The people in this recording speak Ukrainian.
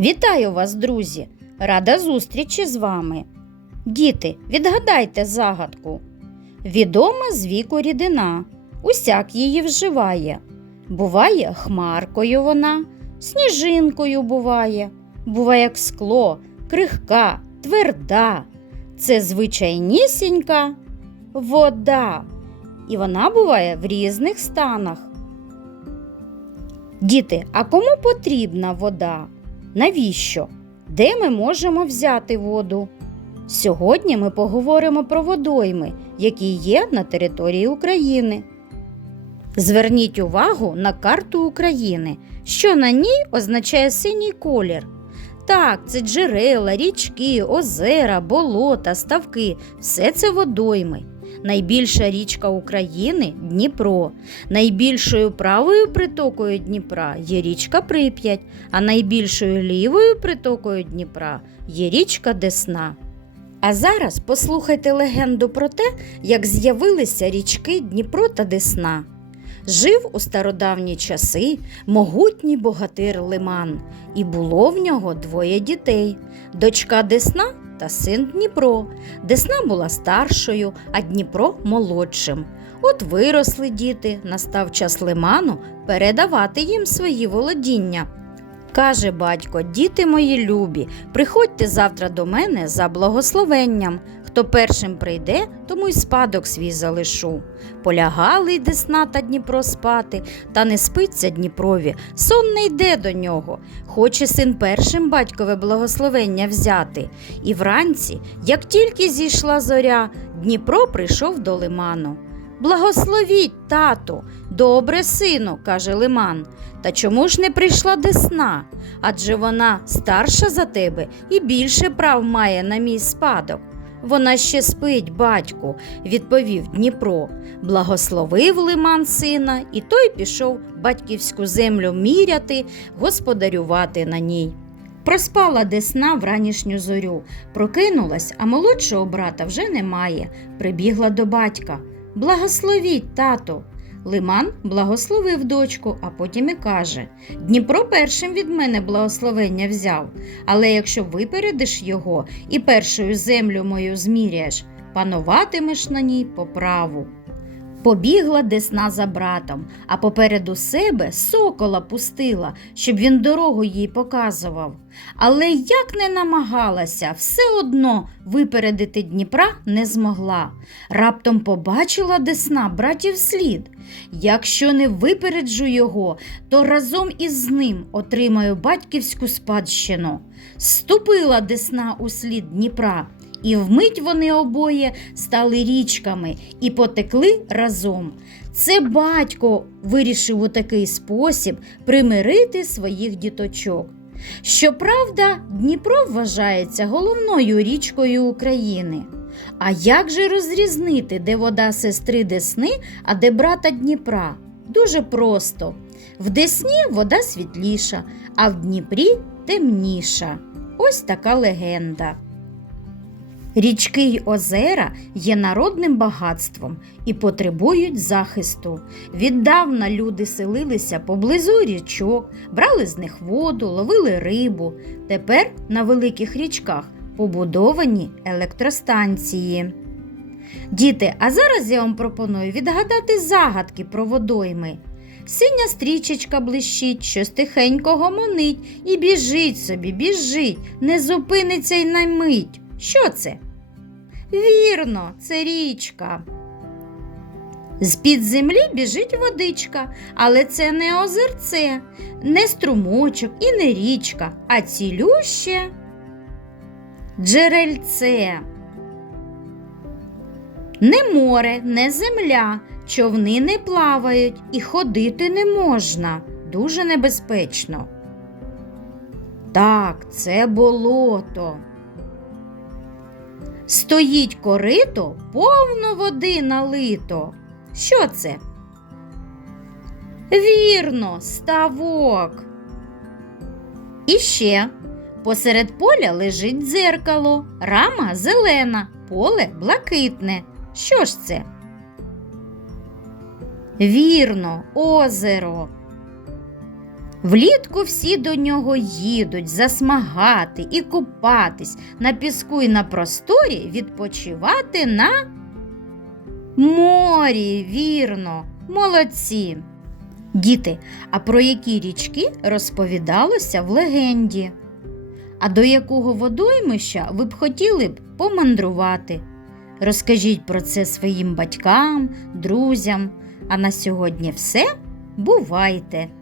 Вітаю вас, друзі! Рада зустрічі з вами. Діти, відгадайте загадку. Відома з віку рідина, усяк її вживає. Буває хмаркою вона, сніжинкою буває, буває як скло, крихка, тверда. Це звичайнісінька вода. І вона буває в різних станах. Діти, а кому потрібна вода? Навіщо? Де ми можемо взяти воду? Сьогодні ми поговоримо про водойми, які є на території України. Зверніть увагу на карту України, що на ній означає синій колір. Так, це джерела, річки, озера, болота, ставки все це водойми. Найбільша річка України Дніпро. Найбільшою правою притокою Дніпра є річка Прип'ять, а найбільшою лівою притокою Дніпра є річка Десна. А зараз послухайте легенду про те, як з'явилися річки Дніпро та Десна. Жив у стародавні часи могутній богатир Лиман, і було в нього двоє дітей дочка Десна та син Дніпро. Десна була старшою, а Дніпро молодшим. От виросли діти, настав час лиману передавати їм свої володіння. Каже батько, діти мої любі, приходьте завтра до мене за благословенням. Хто першим прийде, тому й спадок свій залишу. Полягали й Десна та Дніпро спати, та не спиться Дніпрові, сон не йде до нього. Хоче син першим батькове благословення взяти. І вранці, як тільки зійшла зоря, Дніпро прийшов до лиману. Благословіть, тату, добре, сину, каже лиман. Та чому ж не прийшла десна? Адже вона старша за тебе і більше прав має на мій спадок. Вона ще спить, батьку, відповів Дніпро. Благословив лиман сина, і той пішов батьківську землю міряти, господарювати на ній. Проспала десна вранішню зорю, прокинулась, а молодшого брата вже немає. Прибігла до батька. Благословіть, тато. Лиман благословив дочку, а потім і каже Дніпро першим від мене благословення взяв, але якщо випередиш його і першою землю мою зміряєш, пануватимеш на ній по праву. Побігла десна за братом, а попереду себе сокола пустила, щоб він дорогу їй показував. Але як не намагалася, все одно випередити Дніпра не змогла. Раптом побачила десна братів слід. Якщо не випереджу його, то разом із ним отримаю батьківську спадщину. Ступила десна у слід Дніпра. І вмить вони обоє стали річками і потекли разом. Це батько вирішив у такий спосіб примирити своїх діточок. Щоправда, Дніпро вважається головною річкою України. А як же розрізнити, де вода сестри Десни, а де брата Дніпра? Дуже просто. В Десні вода світліша, а в Дніпрі темніша. Ось така легенда. Річки й озера є народним багатством і потребують захисту. Віддавна люди селилися поблизу річок, брали з них воду, ловили рибу. Тепер на великих річках побудовані електростанції. Діти, а зараз я вам пропоную відгадати загадки про водойми. Синя стрічечка блищить, щось тихенько гомонить, і біжить собі, біжить, не зупиниться й на мить. Що це? Вірно, це річка. З-під землі біжить водичка, але це не озерце, не струмочок і не річка, а цілюще джерельце. Не море, не земля, човни не плавають і ходити не можна. Дуже небезпечно. Так, це болото. Стоїть корито, повно води налито. Що це? Вірно, ставок. І ще посеред поля лежить дзеркало, рама зелена, поле блакитне. Що ж це? Вірно, озеро. Влітку всі до нього їдуть засмагати і купатись на піску і на просторі відпочивати на морі, вірно, молодці. Діти, а про які річки розповідалося в легенді? А до якого водоймища ви б хотіли б помандрувати? Розкажіть про це своїм батькам, друзям. А на сьогодні все. Бувайте!